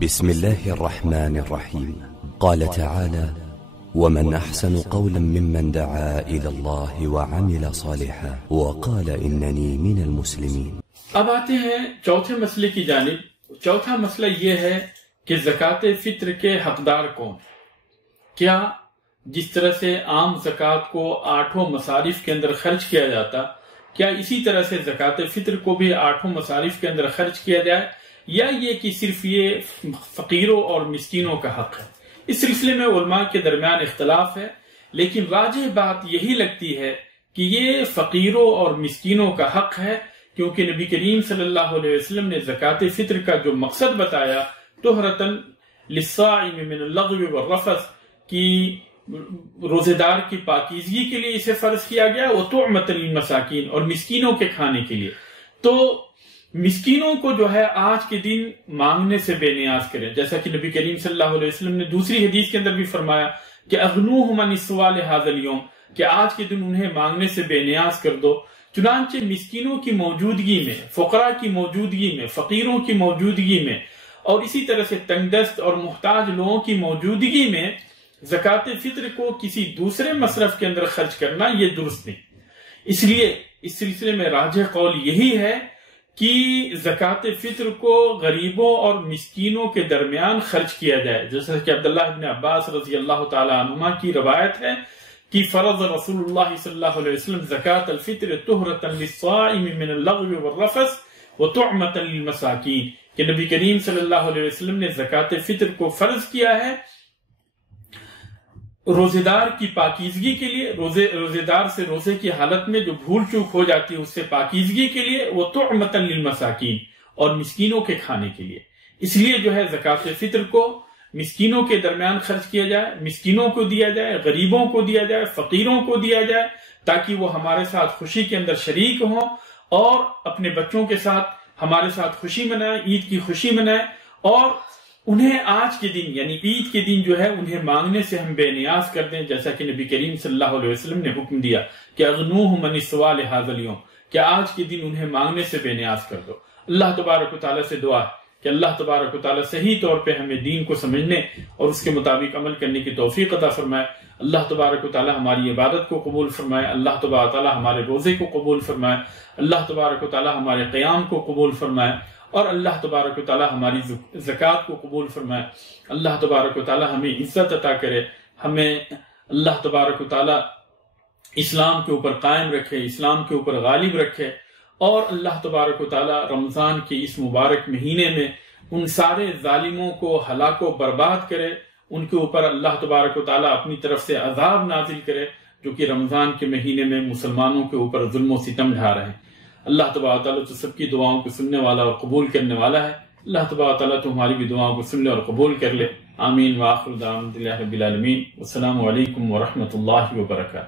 بسم الله الرحمن الرحيم. قال تعالى: ومن أحسن قولا ممن دعا إلى الله وعمل صالحا وقال إنني من المسلمين. اب آتے ہیں چوتھے مسئلے کی جانب۔ چوتھا مسئلہ یہ ہے کہ زکوٰۃ فطر کے حقدار کون؟ کیا جس طرح سے عام زکوٰۃ کو 8 مصارف کے اندر خرچ کیا جاتا، کیا اسی طرح سے زکوٰۃ فطر کو بھی 8 مصارف کے اندر خرچ کیا جائے، یا یہ کہ صرف یہ فقیروں اور مسکینوں کا حق ہے؟ اس سلسلے میں علماء کے درمیان اختلاف ہے، لیکن راجح بات یہی لگتی ہے کہ یہ فقیروں اور مسکینوں کا حق ہے، کیونکہ نبی کریم صلی اللہ علیہ وسلم نے زکوٰۃ فطر کا جو مقصد بتایا، طہرۃ للصائم من اللغو والرفث، کی روزے دار کی پاکیزگی کے لیے اسے فرض کیا گیا، وطعمۃ للمساکین، اور مسکینوں کے کھانے کے لیے۔ تو مسکینوں کو جو ہے آج کے دن مانگنے سے بے نیاز کریں، جیسا کہ نبی کریم صلی اللہ علیہ وسلم نے دوسری حدیث کے اندر بھی فرمایا کہ اغنوہم عن السؤال ھذا اليوم، کہ آج کے دن انہیں مانگنے سے بے نیاز کر دو۔ چنانچہ مسکینوں کی موجودگی میں، فقراء کی موجودگی میں، فقیروں کی موجودگی میں، اور اسی طرح سے تنگ دست اور محتاج لوگوں کی موجودگی میں زکوٰۃ فطر کو کسی دوسرے مصرف کے اندر خرچ کرنا یہ درست نہیں۔ اس لیے اس سلسلے میں راجح قول یہی ہے کہ زکوٰۃ فطر کو غریبوں اور مسکینوں کے درمیان خرچ کیا جائے، جیسا کہ عبداللہ ابن عباس رضی اللہ تعالی عنہما کی روایت ہے کہ فرض رسول اللہ صلی اللہ علیہ وسلم زکوٰۃ الفطر طہرۃ للصائم من اللغو والرفث وطعمۃ للمساکین، کہ نبی کریم صلی اللہ علیہ وسلم نے زکوٰۃ فطر کو فرض کیا ہے روزے دار کی پاکیزگی کے لیے، روزے دار سے روزے کی حالت میں جو بھول چوک ہو جاتی ہے اس سے پاکیزگی کے لیے، وطعمۃ للمساکین، اور مسکینوں کے کھانے کے لیے۔ اس لیے جو ہے زکوٰۃ فطر کو مسکینوں کے درمیان خرچ کیا جائے، مسکینوں کو دیا جائے، غریبوں کو دیا جائے، فقیروں کو دیا جائے، تاکہ وہ ہمارے ساتھ خوشی کے اندر شریک ہوں اور اپنے بچوں کے ساتھ ہمارے ساتھ خوشی منائیں، عید کی خوشی منائیں، اور انہیں آج کے دن یعنی عید کے دن جو ہے انہیں مانگنے سے ہم بے نیاز کر دیں، جیسا کہ نبی کریم صلی اللہ علیہ وسلم نے حکم دیا کہ اغنوہم عن السؤال ھذا اليوم، کہ آج کے دن انہیں مانگنے سے بے نیاز کر دو۔ اللہ تبارک و تعالیٰ سے دعا ہے کہ اللہ تبارک و تعالیٰ صحیح طور پہ ہمیں دین کو سمجھنے اور اس کے مطابق عمل کرنے کی توفیق عطا فرمائے۔ اللہ تبارک و تعالیٰ ہماری عبادت کو قبول فرمائے، اللہ تبارک و تعالیٰ ہمارے روزے کو قبول فرمائے، اللہ تبارک و تعالیٰ ہمارے قیام کو قبول فرمائے، اور اللہ تبارک و تعالیٰ ہماری زکوٰۃ کو قبول فرمائے۔ اللہ تبارک و تعالیٰ ہمیں عزت عطا کرے، ہمیں اللہ تبارک و تعالیٰ اسلام کے اوپر قائم رکھے، اسلام کے اوپر غالب رکھے، اور اللہ تبارک و تعالیٰ رمضان کے اس مبارک مہینے میں ان سارے ظالموں کو ہلاک و برباد کرے، ان کے اوپر اللہ تبارک و تعالیٰ اپنی طرف سے عذاب نازل کرے، جو کہ رمضان کے مہینے میں مسلمانوں کے اوپر ظلم و ستم ڈھا رہے ہیں۔ اللہ تبارک و تعالیٰ تو سب کی دعاؤں کو سننے والا اور قبول کرنے والا ہے۔ اللہ تبارک و تعالیٰ تو ہماری بھی دعاؤں کو سن لے اور قبول کر لے۔ آمین وآخر دعوانا الحمد للہ رب العالمین۔ والسلام علیکم ورحمۃ اللہ وبرکاتہ۔